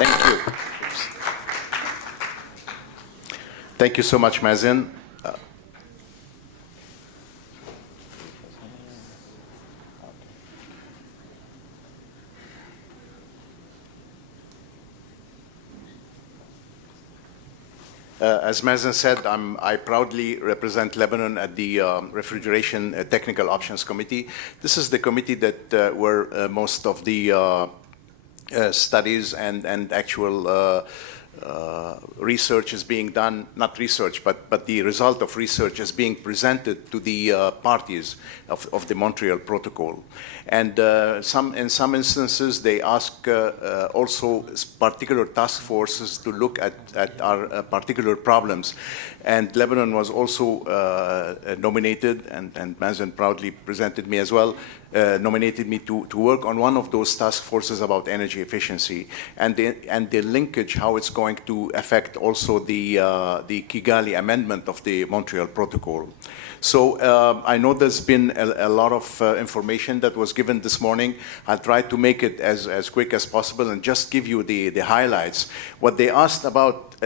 Thank you. Thank you so much, Mazen. As Mazen said, I proudly represent Lebanon at the Refrigeration Technical Options Committee. This is the committee that where most of the studies and actual research is being done, not research, but the result of research is being presented to the parties of the Montreal Protocol. And in some instances, they ask also particular task forces to look at our particular problems. And Lebanon was also nominated, and Mazen proudly presented me as well, nominated me to work on one of those task forces about energy efficiency and the linkage, how it's going to affect also the Kigali Amendment of the Montreal Protocol. So I know there's been a lot of information that was given this morning. I'll try to make it as quick as possible and just give you the highlights. What they asked about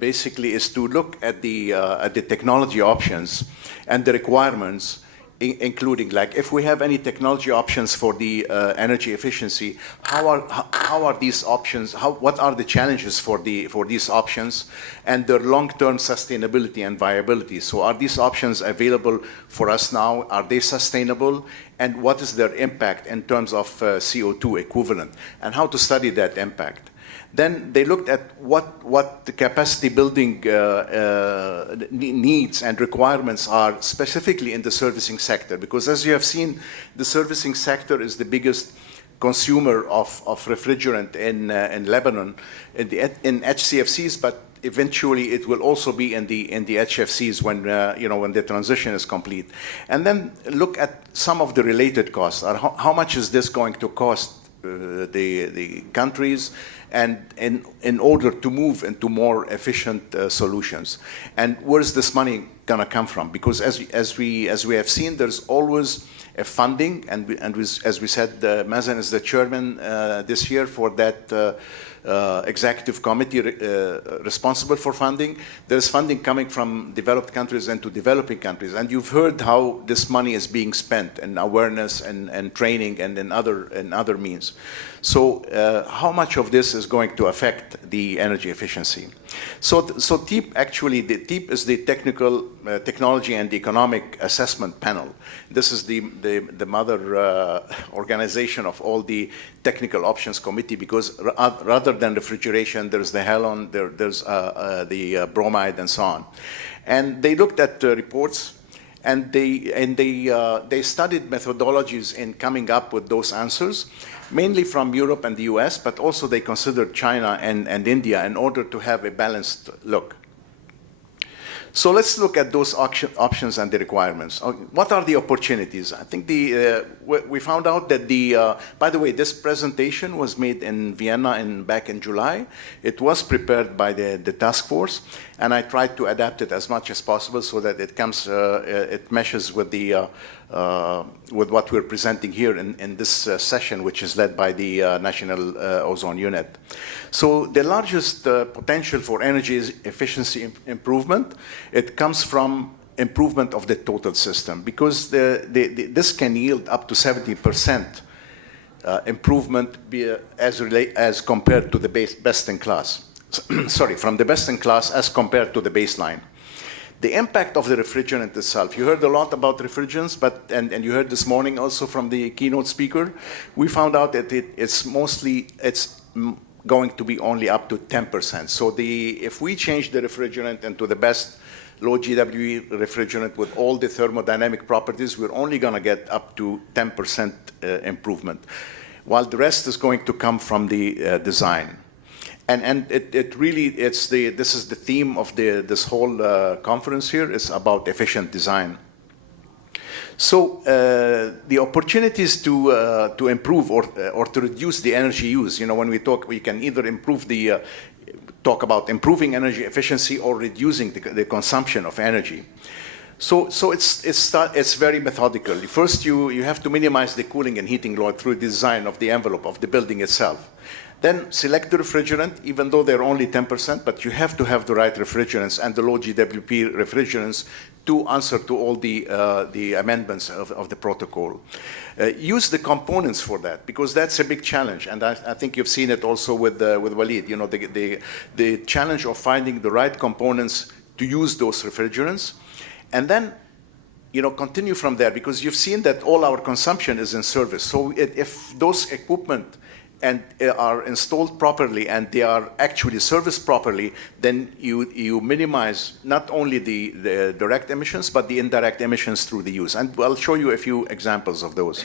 basically is to look at the technology options and the requirements, including, like, if we have any technology options for the energy efficiency, how are these options? What are the challenges for these options, and their long-term sustainability and viability? So, are these options available for us now? Are they sustainable? And what is their impact in terms of CO2 equivalent? And how to study that impact? Then they looked at what the capacity building needs and requirements are specifically in the servicing sector, because as you have seen, the servicing sector is the biggest consumer of refrigerant in Lebanon, in HCFCs, but eventually it will also be in the HFCs when when the transition is complete. And then look at some of the related costs. How much is this going to cost the countries, and in order to move into more efficient solutions, and where's this money going to come from? Because as we have seen, there's always a funding, and as we said, Mazen is the chairman this year for that executive committee responsible for funding. There's funding coming from developed countries into developing countries, and you've heard how this money is being spent in awareness and training and in other means. So how much of this is going to affect the energy efficiency? So TEEP, actually, the TEEP is the Technology and Economic Assessment Panel. This is the mother organization of all the Technical Options Committee, because rather than refrigeration, there's the halon, there's the bromide, and so on. And they looked at reports, and they studied methodologies in coming up with those answers, mainly from Europe and the US, but also they considered China and India in order to have a balanced look. So let's look at those options and the requirements. What are the opportunities? I think we found out that by the way, this presentation was made in Vienna back in July. It was prepared by the task force, and I tried to adapt it as much as possible so that it meshes with with what we're presenting here in this session, which is led by the National Ozone Unit. So the largest potential for energy efficiency improvement, it comes from improvement of the total system, because this can yield up to 70% improvement as compared to the best in class. Sorry, from the best in class as compared to the baseline. The impact of the refrigerant itself. You heard a lot about refrigerants, and you heard this morning also from the keynote speaker. We found out that it's going to be only up to 10%. So if we change the refrigerant into the best low GWE refrigerant with all the thermodynamic properties, we're only going to get up to 10% improvement, while the rest is going to come from the design. And this is the theme of this whole conference here, is about efficient design. So the opportunities to improve or to reduce the energy use, when we talk, we can either talk about improving energy efficiency or reducing the consumption of energy. So it's very methodical. First, you have to minimize the cooling and heating load through the design of the envelope of the building itself. Then select the refrigerant, even though they're only 10%, but you have to have the right refrigerants and the low GWP refrigerants to answer to all the amendments of the protocol. Use the components for that, because that's a big challenge, and I think you've seen it also with Walid. You know, the challenge of finding the right components to use those refrigerants, and then continue from there, because you've seen that all our consumption is in service. So if those equipment are installed properly and they are actually serviced properly, then you minimize not only the direct emissions, but the indirect emissions through the use. And I'll show you a few examples of those.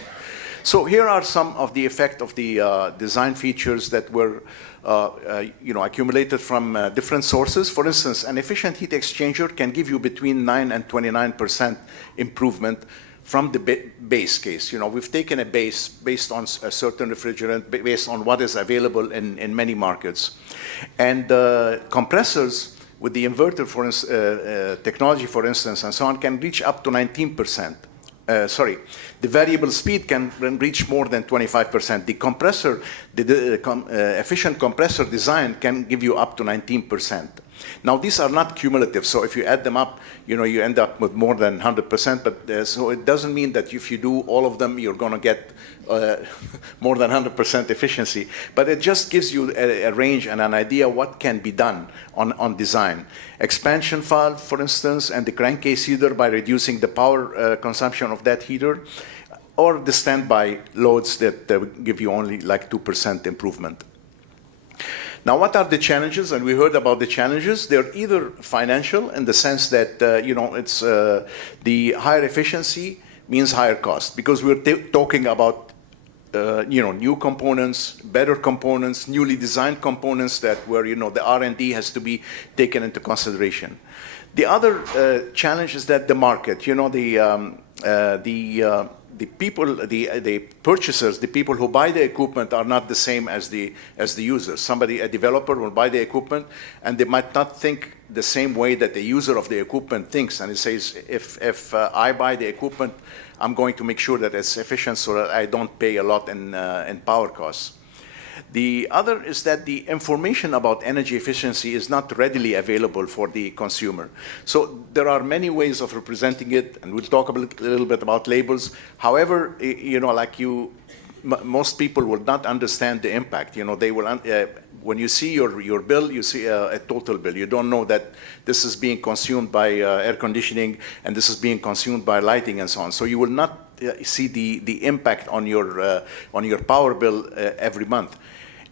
So here are some of the effect of the design features that were accumulated from different sources. For instance, an efficient heat exchanger can give you between 9 and 29% improvement from the base case. We've taken a base based on a certain refrigerant, based on what is available in many markets. And compressors with the inverter technology, for instance, and so on, can reach up to 19%. The variable speed can reach more than 25%. The compressor, the efficient compressor design can give you up to 19%. Now, these are not cumulative, so if you add them up, you end up with more than 100%, but so it doesn't mean that if you do all of them, you're going to get more than 100% efficiency. But it just gives you a range and an idea what can be done on design. Expansion valve, for instance, and the crankcase heater by reducing the power consumption of that heater, or the standby loads that give you only like 2% improvement. Now, what are the challenges? And we heard about the challenges. They're either financial, in the sense that it's the higher efficiency means higher cost, because we're talking about new components, better components, newly designed components that where the R&D has to be taken into consideration. The other challenge is that the market, the people, the purchasers, the people who buy the equipment are not the same as the users. A developer will buy the equipment, and they might not think the same way that the user of the equipment thinks. And it says, if I buy the equipment, I'm going to make sure that it's efficient so that I don't pay a lot in power costs. The other is that the information about energy efficiency is not readily available for the consumer. So there are many ways of representing it, and we'll talk a little bit about labels. However, most people will not understand the impact. They will when you see your bill, you see a total bill. You don't know that this is being consumed by air conditioning, and this is being consumed by lighting, and so on. So you will not see the impact on your power bill every month.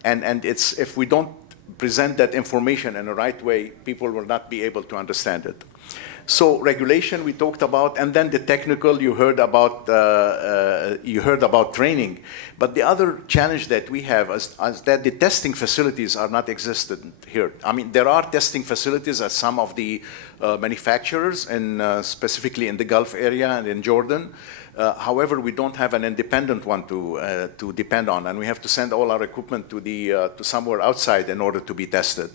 And if we don't present that information in the right way, people will not be able to understand it. So regulation we talked about, and then the technical you heard about training. But the other challenge that we have is that the testing facilities are not existent here. I mean, there are testing facilities at some of the manufacturers, and specifically in the Gulf area and in Jordan. However, we don't have an independent one to depend on, and we have to send all our equipment to somewhere outside in order to be tested.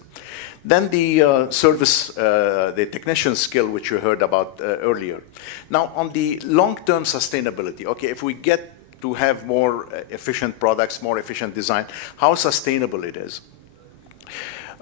Then the service, the technician skill, which you heard about earlier. Now, on the long-term sustainability, okay, if we get to have more efficient products, more efficient design, how sustainable it is.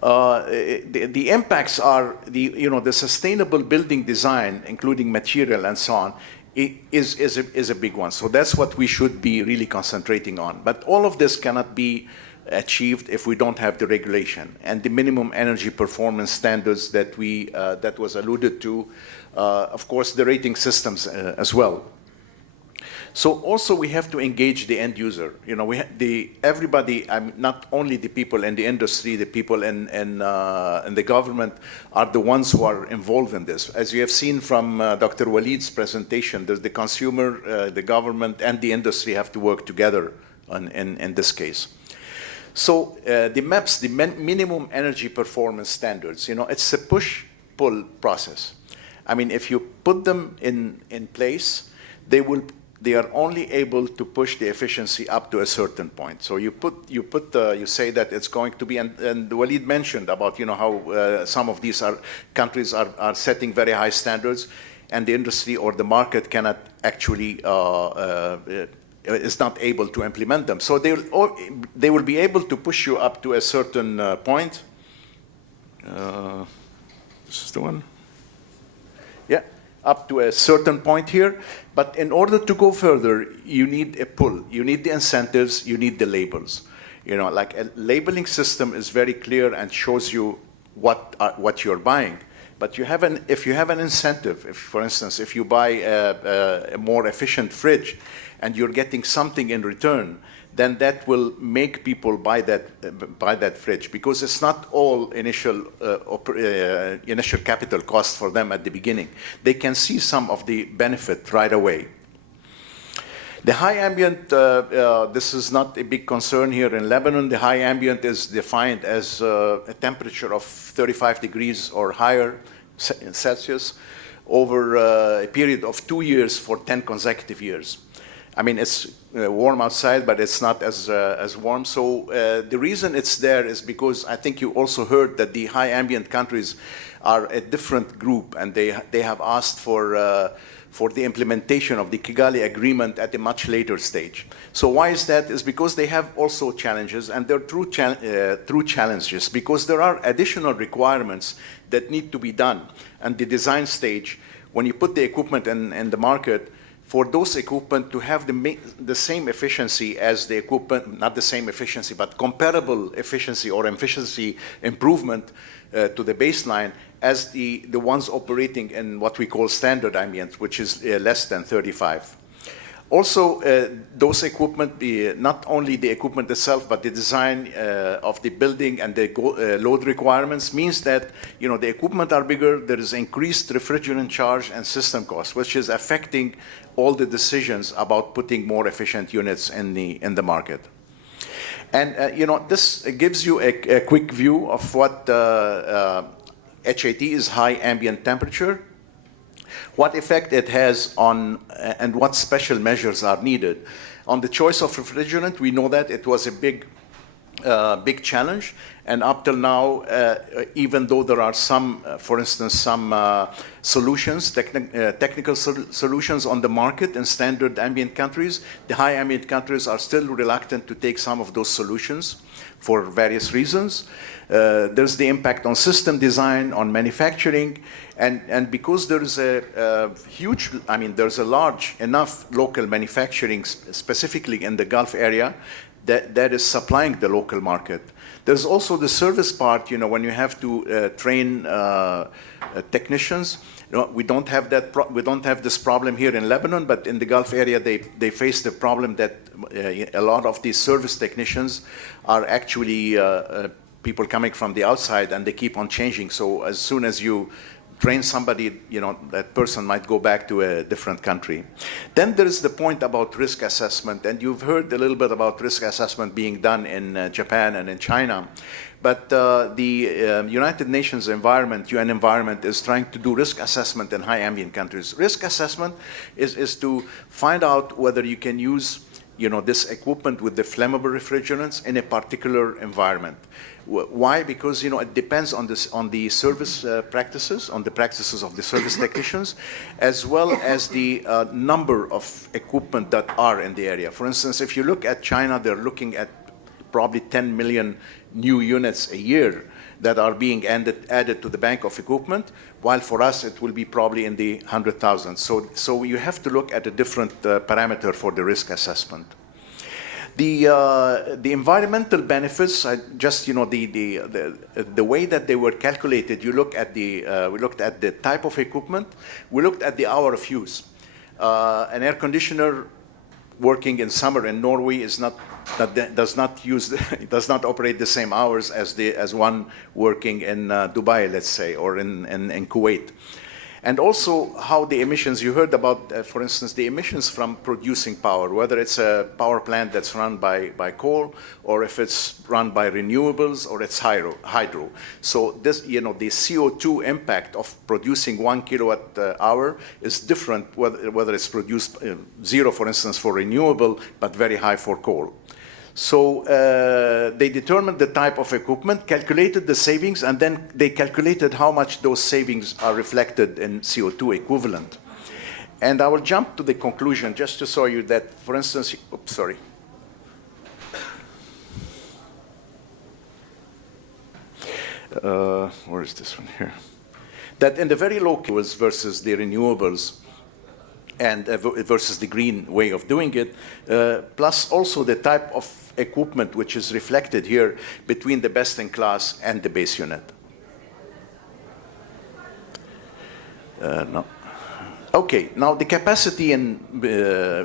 The impacts are the sustainable building design, including material and so on, is a big one. So that's what we should be really concentrating on. But all of this cannot be achieved if we don't have the regulation and the minimum energy performance standards that that was alluded to. Of course, the rating systems as well. So also we have to engage the end user. Everybody, not only the people in the industry, the people in the government are the ones who are involved in this. As you have seen from Dr. Walid's presentation, the consumer, the government, and the industry have to work together in this case. So the MEPS, the minimum energy performance standards, it's a push-pull process. I mean, if you put them in place, they are only able to push the efficiency up to a certain point. So you say that it's going to be, and Walid mentioned about how some of these countries are setting very high standards, and the industry or the market cannot actually is not able to implement them. So they will be able to push you up to a certain point. This is the one. Yeah, up to a certain point here. But in order to go further, you need a pull. You need the incentives. You need the labels. You know, like a labeling system is very clear and shows you what you're buying. But if you have an incentive, for instance, if you buy a more efficient fridge and you're getting something in return, then that will make people buy that fridge, because it's not all initial capital cost for them at the beginning. They can see some of the benefit right away. The high ambient, this is not a big concern here in Lebanon. The high ambient is defined as a temperature of 35 degrees or higher Celsius over a period of 2 years for 10 consecutive years. I mean, it's warm outside, but it's not as warm. So the reason it's there is because I think you also heard that the high ambient countries are a different group, and they have asked for the implementation of the Kigali Agreement at a much later stage. So why is that? Is because they have also challenges, and they're true challenges, because there are additional requirements that need to be done. And the design stage, when you put the equipment in the market, for those equipment to have the same efficiency as the equipment, not the same efficiency, but comparable efficiency or efficiency improvement to the baseline as the ones operating in what we call standard ambient, which is less than 35. Also, those equipment, not only the equipment itself, but the design of the building and the load requirements means that the equipment are bigger. There is increased refrigerant charge and system cost, which is affecting all the decisions about putting more efficient units in the market. And this gives you a quick view of what HAT is, high ambient temperature, what effect it has on, and what special measures are needed. On the choice of refrigerant, we know that it was a big challenge, and up till now, even though there are some, for instance, some solutions, technical solutions on the market in standard ambient countries, the high ambient countries are still reluctant to take some of those solutions for various reasons. There's the impact on system design, on manufacturing, and because there's there's a large enough local manufacturing, specifically in the Gulf area, that is supplying the local market. There's also the service part, when you have to train technicians. We don't have we don't have this problem here in Lebanon, but in the Gulf area, they face the problem that a lot of these service technicians are actually people coming from the outside, and they keep on changing. So as soon as you train somebody, that person might go back to a different country. Then there is the point about risk assessment, and you've heard a little bit about risk assessment being done in Japan and in China. But the United Nations Environment, UN Environment, is trying to do risk assessment in high ambient countries. Risk assessment is to find out whether you can use this equipment with the flammable refrigerants in a particular environment. Why? Because it depends on the service practices, on the practices of the service technicians, as well as the number of equipment that are in the area. For instance, if you look at China, they're looking at probably 10 million new units a year that are being added to the bank of equipment, while for us it will be probably in the 100,000. So you have to look at a different parameter for the risk assessment. The environmental benefits, the way that they were calculated, we looked at the type of equipment, we looked at the hour of use. An air conditioner working in summer in Norway does not operate the same hours as one working in Dubai, let's say, or in Kuwait. And also how the emissions, you heard about, for instance, the emissions from producing power, whether it's a power plant that's run by coal, or if it's run by renewables, or it's hydro. So this, the CO2 impact of producing 1 kilowatt hour is different whether it's produced zero, for instance, for renewable, but very high for coal. So they determined the type of equipment, calculated the savings, and then they calculated how much those savings are reflected in CO2 equivalent. And I will jump to the conclusion just to show you that, for instance, oops, sorry. Where is this one here? That in the very low kilowatts versus the renewables and versus the green way of doing it, plus also the type of equipment which is reflected here between the best in class and the base unit. No. Okay, now the capacity and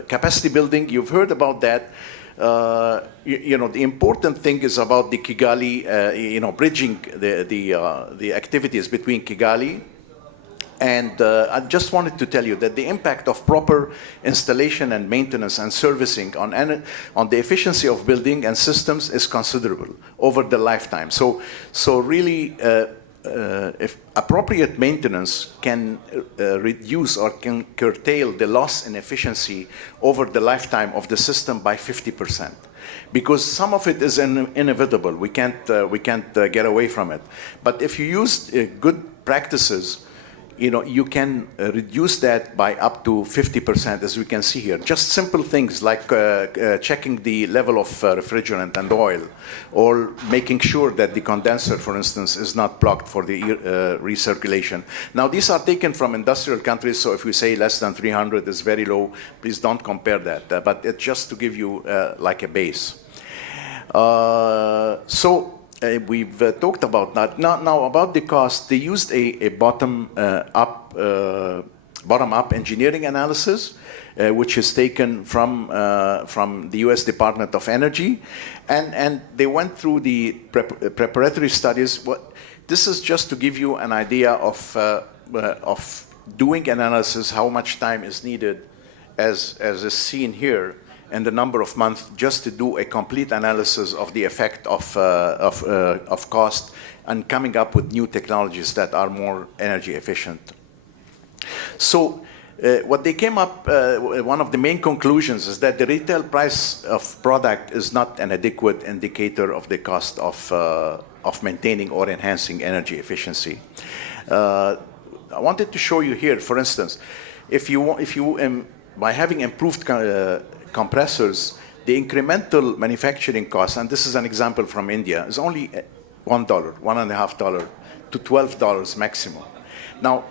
capacity building, you've heard about that. The important thing is about the Kigali, bridging the activities between Kigali. And I just wanted to tell you that the impact of proper installation and maintenance and servicing on the efficiency of building and systems is considerable over the lifetime. So really, if appropriate maintenance can reduce or can curtail the loss in efficiency over the lifetime of the system by 50%. Because some of it is inevitable. We can't get away from it. But if you use good practices, you can reduce that by up to 50%, as we can see here. Just simple things like checking the level of refrigerant and oil, or making sure that the condenser, for instance, is not blocked for the recirculation. Now, these are taken from industrial countries, so if we say less than 300 is very low, please don't compare that. But it's just to give you like a base. We've talked about that. Now about the cost, they used a bottom-up engineering analysis, which is taken from the U.S. Department of Energy, and they went through the preparatory studies. This is just to give you an idea of doing analysis, how much time is needed, as is seen here, and the number of months just to do a complete analysis of the effect of cost and coming up with new technologies that are more energy efficient. So what they came up, one of the main conclusions is that the retail price of product is not an adequate indicator of the cost of maintaining or enhancing energy efficiency. I wanted to show you here, for instance, by having improved compressors, the incremental manufacturing cost, and this is an example from India, is only $1, $1.50 to $12 maximum. Now,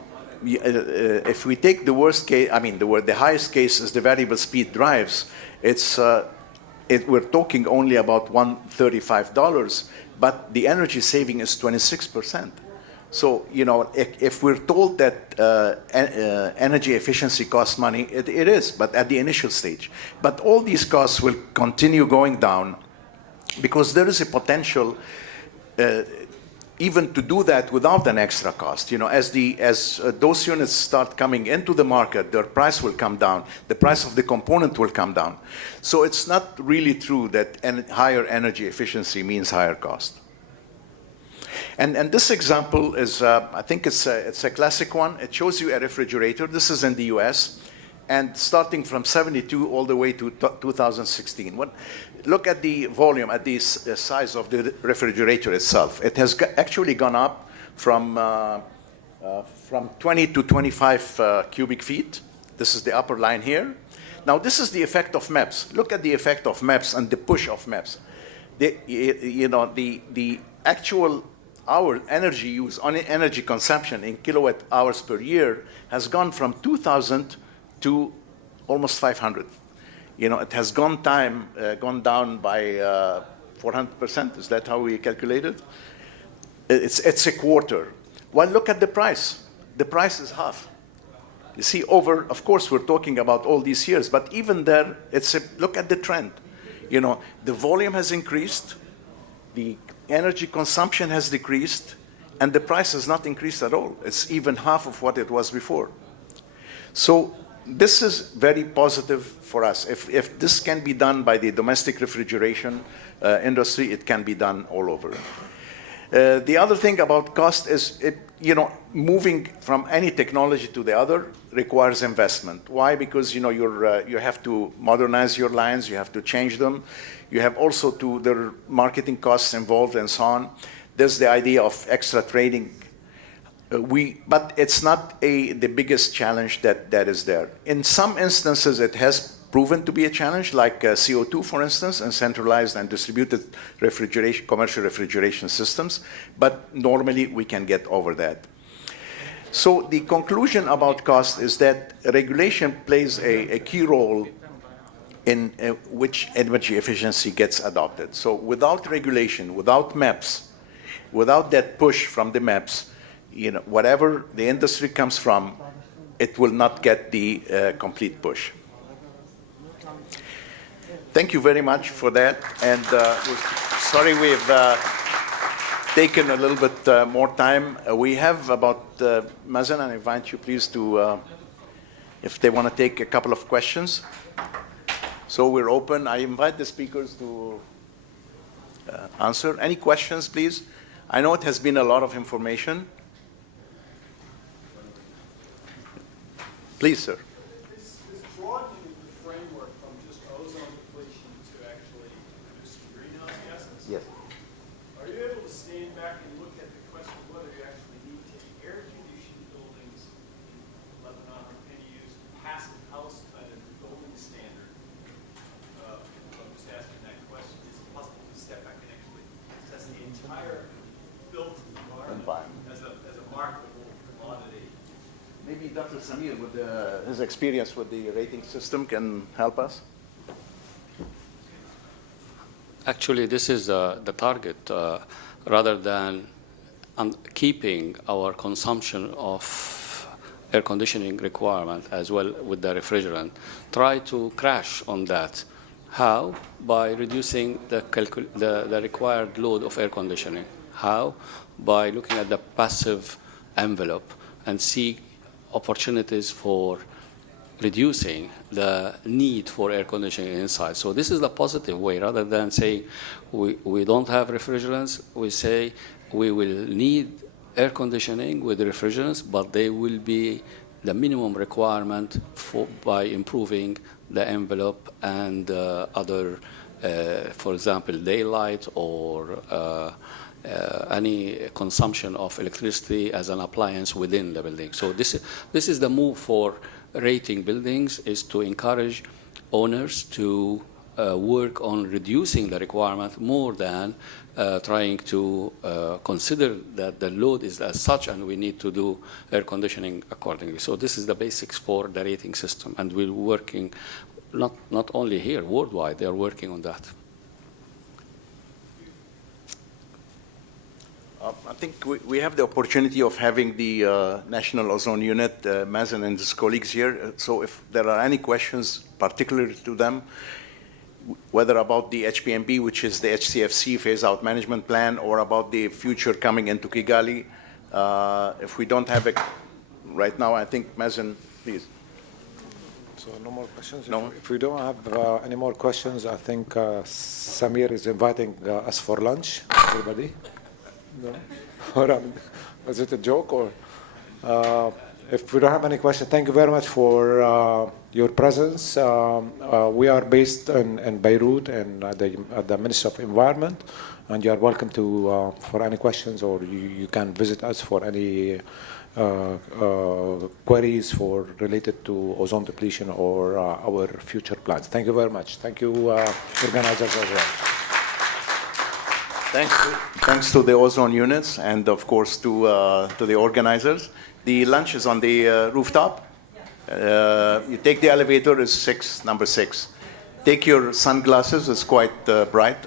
if we take the worst case, the highest case is the variable speed drives, we're talking only about $135, but the energy saving is 26%. So, if we're told that energy efficiency costs money, it is, but at the initial stage. But all these costs will continue going down because there is a potential even to do that without an extra cost. As those units start coming into the market, their price will come down. The price of the component will come down. So it's not really true that higher energy efficiency means higher cost. And this example is, I think it's a classic one. It shows you a refrigerator. This is in the US, and starting from 72 all the way to 2016. Look at the volume, at the size of the refrigerator itself. It has actually gone up from 20 to 25 cubic feet. This is the upper line here. Now, this is the effect of MEPS. Look at the effect of MEPS and the push of MEPS. The actual our energy use, energy consumption in kilowatt hours per year has gone from 2,000 to almost 500. It has gone down by 400%. Is that how we calculate it? It's a quarter. Well, look at the price. The price is half. You see, of course, we're talking about all these years, but even there, look at the trend. The volume has increased, the energy consumption has decreased, and the price has not increased at all. It's even half of what it was before. So this is very positive for us. If this can be done by the domestic refrigeration industry, it can be done all over. The other thing about cost is moving from any technology to the other requires investment. Why? Because you have to modernize your lines, you have to change them. You have also there are marketing costs involved and so on. There's the idea of extra training. But it's not the biggest challenge that is there. In some instances, it has proven to be a challenge, like CO2, for instance, and centralized and distributed commercial refrigeration systems. But normally, we can get over that. So the conclusion about cost is that regulation plays a key role in which energy efficiency gets adopted. So without regulation, without MEPs, without that push from the MEPs, whatever the industry comes from, it will not get the complete push. Thank you very much for that. And sorry we've taken a little bit more time. We have about, Mazen, I invite you please to, if they want to take a couple of questions. So we're open. I invite the speakers to answer. Any questions, please? I know it has been a lot of information. Please, sir. This broadening the framework from just ozone depletion to actually reducing greenhouse gases. Yes. Are you able to stand back and look at the question of whether you actually need to air condition buildings in Lebanon, or can you use passive house kind of building standard? I'm just asking that question. Is it possible to step back and actually assess the entire built environment as a marketable commodity? Maybe Dr. Samir, with his experience with the rating system, can help us. Actually, this is the target. Rather than keeping our consumption of air conditioning requirement as well with the refrigerant, try to crash on that. How? By reducing the required load of air conditioning. How? By looking at the passive envelope and see opportunities for reducing the need for air conditioning inside. So this is the positive way. Rather than saying we don't have refrigerants, we say we will need air conditioning with refrigerants, but they will be the minimum requirement by improving the envelope and other, for example, daylight or any consumption of electricity as an appliance within the building. So this is the move for rating buildings, is to encourage owners to work on reducing the requirement more than trying to consider that the load is as such and we need to do air conditioning accordingly. So this is the basics for the rating system, and we're working not only here, worldwide, they are working on that. I think we have the opportunity of having the National Ozone Unit, Mazen and his colleagues here. So if there are any questions particular to them, whether about the HPMB, which is the HCFC phase-out management plan, or about the future coming into Kigali, if we don't have it right now, I think Mazen, please. So no more questions? No. If we don't have any more questions, I think Samir is inviting us for lunch, everybody. No? Or, was it a joke? Or if we don't have any questions, thank you very much for your presence. We are based in Beirut and at the Ministry of Environment, and you are welcome to for any questions, or you can visit us for any queries related to ozone depletion or our future plans. Thank you very much. Thank you, organizers as well. Thanks to the ozone units and, of course, to the organizers. The lunch is on the rooftop. You take the elevator, it's number 6. Take your sunglasses, it's quite bright.